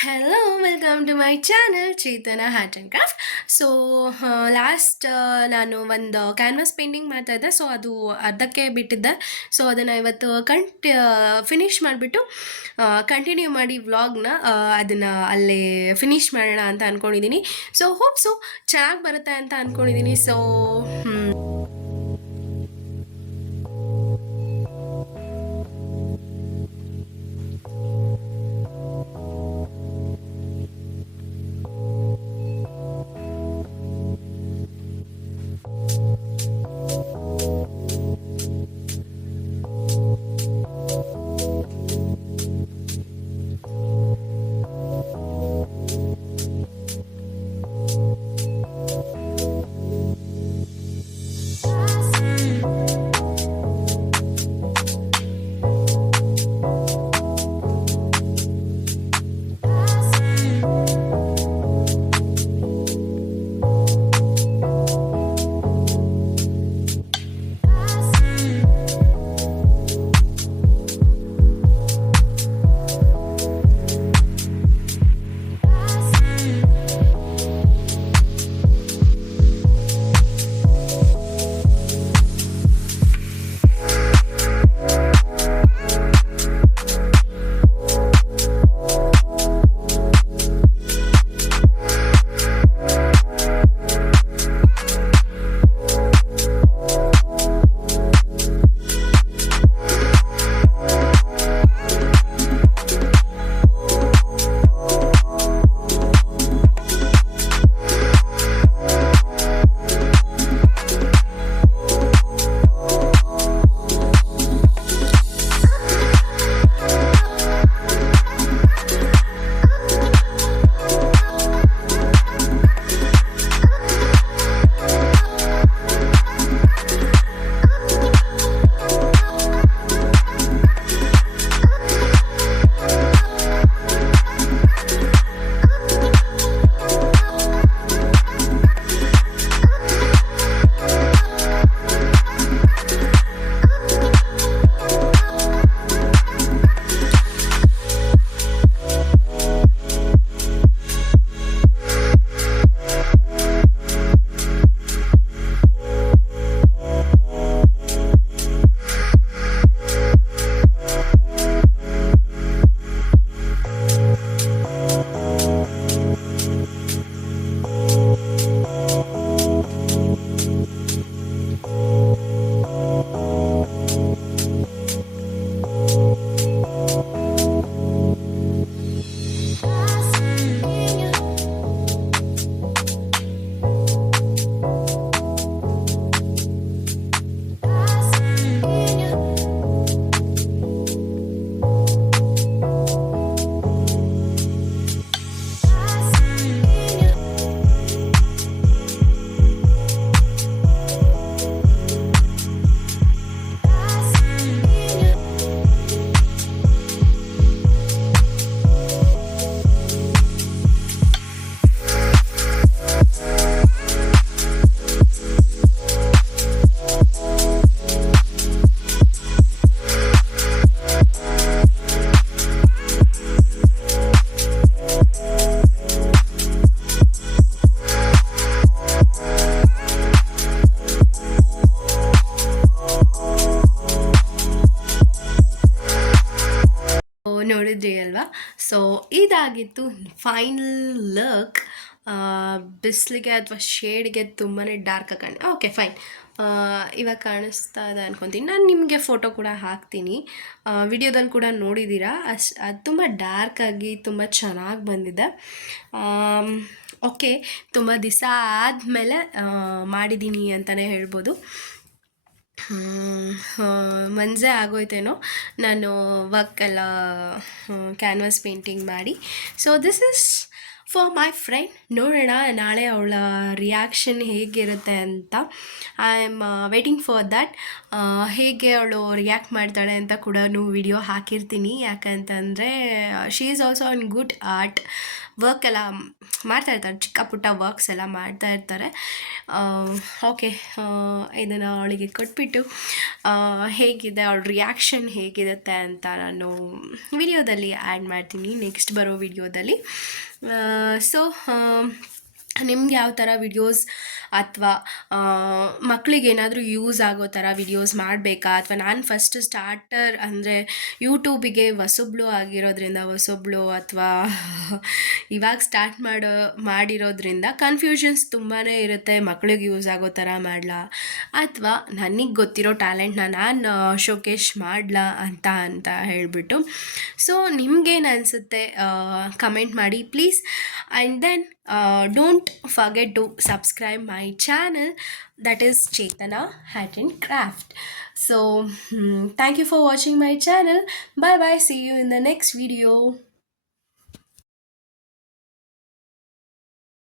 Hello, welcome to my channel Chetana art and craft. So last ನಾನು ಒಂದು canvas painting ಮಾಡ್ತಾ ಇದ್ದೆ. So ಅದು ಅರ್ಧಕ್ಕೆ ಬಿಟ್ಟಿದ್ದೆ. ಸೊ ಅದನ್ನು ಇವತ್ತು ಫಿನಿಷ್ ಮಾಡಿಬಿಟ್ಟು ಕಂಟಿನ್ಯೂ ಮಾಡಿ ವ್ಲಾಗ್ನ ಅದನ್ನು ಅಲ್ಲೇ ಫಿನಿಷ್ ಮಾಡೋಣ ಅಂತ ಅಂದ್ಕೊಂಡಿದ್ದೀನಿ. ಸೊ ಹೋಪ್ಸು ಚೆನ್ನಾಗಿ ಬರುತ್ತೆ ಅಂತ ಅಂದ್ಕೊಂಡಿದ್ದೀನಿ. ಸೊ ನೋಡಿದ್ರಿ ಅಲ್ವಾ. ಸೊ ಇದಾಗಿತ್ತು ಫೈನಲ್ ಲುಕ್. ಬಿಸಿಲಿಗೆ ಅಥವಾ ಶೇಡ್ಗೆ ತುಂಬಾ ಡಾರ್ಕ್ ಓಕೆ ಫೈನ್. ಇವಾಗ ಕಾಣಿಸ್ತಾ ಇದೆ ಅನ್ಕೊತೀನಿ. ನಾನು ನಿಮಗೆ ಫೋಟೋ ಕೂಡ ಹಾಕ್ತೀನಿ, ವಿಡಿಯೋದಲ್ಲಿ ಕೂಡ ನೋಡಿದ್ದೀರಾ. ಅದು ತುಂಬ ಡಾರ್ಕಾಗಿ ತುಂಬ ಚೆನ್ನಾಗಿ ಬಂದಿದೆ. ಓಕೆ, ತುಂಬ ದಿವಸ ಆದಮೇಲೆ ಮಾಡಿದ್ದೀನಿ ಅಂತಲೇ ಹೇಳ್ಬೋದು. ಮಂಜೆ ಆಗೋಯ್ತೇನೋ ನಾನು ವರ್ಕ್ ಎಲ್ಲ ಕ್ಯಾನ್ವಾಸ್ ಪೇಂಟಿಂಗ್ ಮಾಡಿ. So this is for my friend. ನೋಡೋಣ ನಾಳೆ ಅವಳ ರಿಯಾಕ್ಷನ್ ಹೇಗಿರುತ್ತೆ ಅಂತ. I am waiting for that. ಹೇಗೆ ಅವಳು ರಿಯಾಕ್ಟ್ ಮಾಡ್ತಾಳೆ ಅಂತ ಕೂಡ ವಿಡಿಯೋ ಹಾಕಿರ್ತೀನಿ. ಯಾಕಂತಂದರೆ she is also on good art. Work ಎಲ್ಲ ಮಾಡ್ತಾ ಇರ್ತಾರೆ, ಚಿಕ್ಕ ಪುಟ್ಟ ವರ್ಕ್ಸ್ ಎಲ್ಲ ಮಾಡ್ತಾ ಇರ್ತಾರೆ. ಓಕೆ, ಇದನ್ನು ಅವಳಿಗೆ ಕೊಟ್ಬಿಟ್ಟು ಹೇಗಿದೆ ಅವಳ ರಿಯಾಕ್ಷನ್ ಹೇಗಿರುತ್ತೆ ಅಂತ ನಾನು ವಿಡಿಯೋದಲ್ಲಿ ಆ್ಯಡ್ ಮಾಡ್ತೀನಿ, ನೆಕ್ಸ್ಟ್ ಬರೋ ವಿಡಿಯೋದಲ್ಲಿ. ಸೊ ನಿಮ್ಗೆ ಯಾವ ಥರ ವಿಡಿಯೋಸ್ ಅಥವಾ ಮಕ್ಕಳಿಗೇನಾದರೂ ಯೂಸ್ ಆಗೋ ಥರ ವಿಡಿಯೋಸ್ ಮಾಡಬೇಕಾ, ಅಥವಾ ನಾನು ಫಸ್ಟ್ ಸ್ಟಾರ್ಟರ್ ಅಂದರೆ ಯೂಟ್ಯೂಬಿಗೆ ಹೊಸಬ್ಳು ಆಗಿರೋದ್ರಿಂದ, ಹೊಸಬ್ಳು ಅಥವಾ ಇವಾಗ ಸ್ಟಾರ್ಟ್ ಮಾಡಿರೋದ್ರಿಂದ ಕನ್ಫ್ಯೂಷನ್ಸ್ ತುಂಬಾ ಇರುತ್ತೆ. ಮಕ್ಳಿಗೆ ಯೂಸ್ ಆಗೋ ಥರ ಮಾಡಲಾ ಅಥವಾ ನನಗೆ ಗೊತ್ತಿರೋ ಟ್ಯಾಲೆಂಟ್ನ ನಾನು ಶೋಕೇಶ್ ಮಾಡಲಾ ಅಂತ ಹೇಳಿಬಿಟ್ಟು. ಸೊ ನಿಮ್ಗೇನು ಅನಿಸುತ್ತೆ ಕಮೆಂಟ್ ಮಾಡಿ please. And then don't forget to subscribe my channel, that is Chetana Hat and Craft. So thank you for watching my channel. Bye bye, see you in the next video.